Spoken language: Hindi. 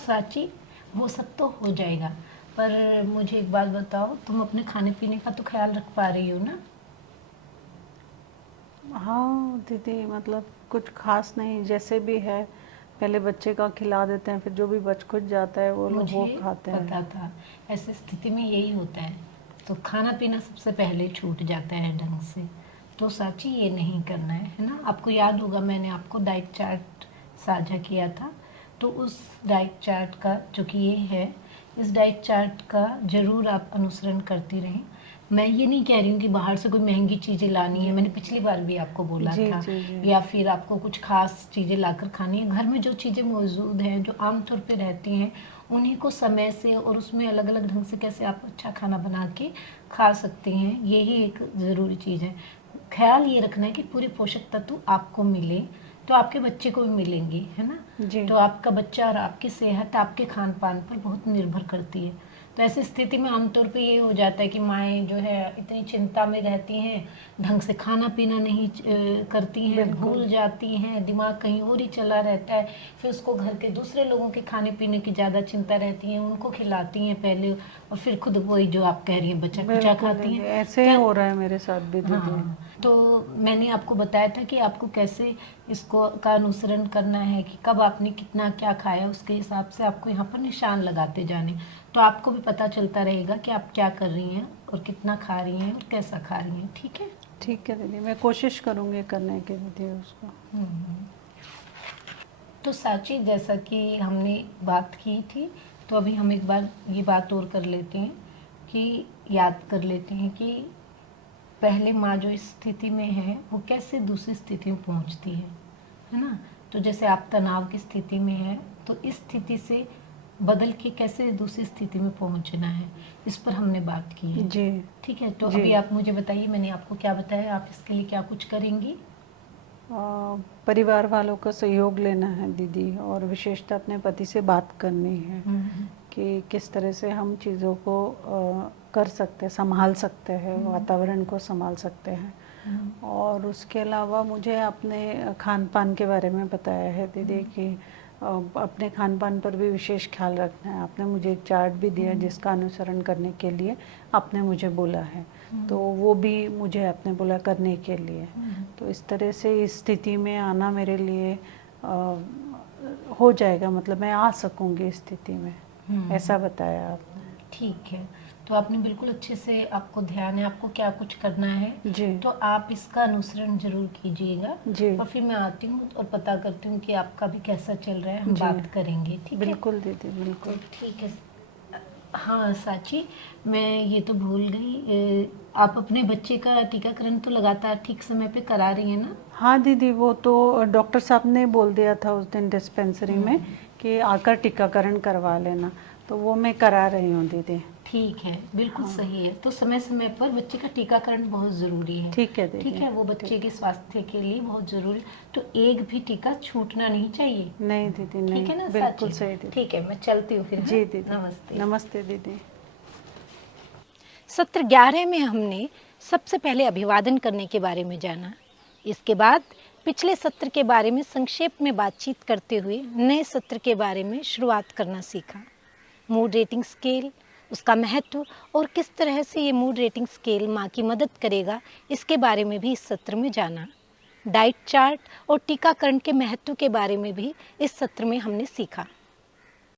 साची, वो सब तो हो जाएगा, पर मुझे एक बात बताओ, तुम अपने खाने पीने का तो ख्याल रख पा रही हो ना? हाँ दीदी, मतलब कुछ खास नहीं, जैसे भी है पहले बच्चे का खिला देते हैं, फिर जो भी बच खुच जाता है वो लोग वो मुझे खाते हैं। पता था ऐसी स्थिति में यही होता है, तो खाना पीना सबसे पहले छूट जाता है ढंग से। तो साची ये नहीं करना है ना? आपको याद होगा मैंने आपको डाइट चार्ट साझा किया था, तो उस डाइट चार्ट का जो कि ये है, इस डाइट चार्ट का ज़रूर आप अनुसरण करती रहें। मैं ये नहीं कह रही हूँ कि बाहर से कोई महंगी चीज़ें लानी है, मैंने पिछली बार भी आपको बोला जी था, जी जी। या फिर आपको कुछ खास चीज़ें लाकर खानी है। घर में जो चीज़ें मौजूद हैं, जो आमतौर पे रहती हैं, उन्हीं को समय से और उसमें अलग अलग ढंग से कैसे आप अच्छा खाना बना के खा सकते हैं, यही एक ज़रूरी चीज़ है। ख्याल ये रखना है कि पूरे पोषक तत्व आपको मिले, तो आपके बच्चे को भी मिलेंगे, है ना? जी तो आपका बच्चा और आपकी सेहत आपके खान पान पर बहुत निर्भर करती है। तो ऐसी स्थिति में आमतौर पे ये हो जाता है कि माएँ जो है इतनी चिंता में रहती हैं, ढंग से खाना पीना नहीं करती हैं, बिल्कुल। भूल जाती हैं, दिमाग कहीं और ही चला रहता है, फिर उसको घर के दूसरे लोगों के खाने पीने की ज़्यादा चिंता रहती है, उनको खिलाती हैं पहले, और फिर खुद वही जो आप कह रही हैं बचा खुचा बिल्कुल खाती दीदी, हैं। ऐसे ही तो हो रहा है मेरे साथ भी दीदी। हाँ, तो मैंने आपको बताया था कि आपको कैसे इसको का अनुसरण करना है, कि कब आपने कितना क्या खाया, उसके हिसाब से आपको यहाँ पर निशान लगाते जाने, तो आपको भी पता चलता रहेगा कि आप क्या कर रही हैं और कितना खा रही हैं और कैसा खा रही हैं। ठीक है? ठीक है दीदी, मैं कोशिश करूँगी करने की दीदी उसको। तो साची, जैसा कि हमने बात की थी, तो अभी हम एक बार ये बात और कर लेते हैं, कि याद कर लेते हैं कि पहले माँ जो इस स्थिति में है वो कैसे दूसरी स्थिति में पहुँचती है ना? तो जैसे आप तनाव की स्थिति में हैं, तो इस स्थिति से बदल के कैसे दूसरी स्थिति में पहुँचना है, इस पर हमने बात की है। जी ठीक है, तो जी। अभी आप मुझे बताइए, मैंने आपको क्या बताया, आप इसके लिए क्या कुछ करेंगी? परिवार वालों का सहयोग लेना है दीदी, और विशेषतः अपने पति से बात करनी है कि किस तरह से हम चीज़ों को कर सकते हैं, संभाल सकते हैं, वातावरण को संभाल सकते हैं। और उसके अलावा मुझे अपने खान पान के बारे में बताया है दीदी कि अपने खान पान पर भी विशेष ख्याल रखना है। आपने मुझे एक चार्ट भी दिया जिसका अनुसरण करने के लिए आपने मुझे बोला है, तो वो भी मुझे आपने बोला करने के लिए। तो इस तरह से इस स्थिति में आना मेरे लिए हो जाएगा, मतलब मैं आ सकूंगी इस स्थिति में, ऐसा बताया आपने। ठीक है, तो आपने बिल्कुल अच्छे से, आपको ध्यान है आपको क्या कुछ करना है, जी तो आप इसका अनुसरण जरूर कीजिएगा। जी। और फिर मैं आती हूँ और पता करती हूँ कि आपका भी कैसा चल रहा है, हम जी बात करेंगे। ठीक है? बिल्कुल दीदी, तो बिल्कुल। ठीक है। हाँ साची, मैं ये तो भूल गई, आप अपने बच्चे का टीकाकरण तो लगातार ठीक समय पे करा रही हैं ना? हाँ दीदी, वो तो डॉक्टर साहब ने बोल दिया था उस दिन डिस्पेंसरी में कि आकर टीकाकरण करवा लेना, तो वो मैं करा रही हूँ दीदी। ठीक है, बिल्कुल हाँ सही है। तो समय समय पर बच्चे का टीकाकरण बहुत ज़रूरी है। ठीक है ठीक दीदी। है, वो बच्चे ठीक। के स्वास्थ्य के लिए बहुत ज़रूरी, तो एक भी टीका छूटना नहीं चाहिए। नहीं दीदी, ठीक नहीं, है ना बिल्कुल साची? सही दीदी। ठीक है, मैं चलती हूँ फिर। हाँ, जी दीदी। नमस्ते। नमस्ते दीदी। सत्र 11 में हमने सबसे पहले अभिवादन करने के बारे में जाना। इसके बाद पिछले सत्र के बारे में संक्षेप में बातचीत करते हुए नए सत्र के बारे में शुरुआत करना सीखा। मूड रेटिंग स्केल, उसका महत्व और किस तरह से ये मूड रेटिंग स्केल माँ की मदद करेगा, इसके बारे में भी इस सत्र में जाना। डाइट चार्ट और टीकाकरण के महत्व के बारे में भी इस सत्र में हमने सीखा।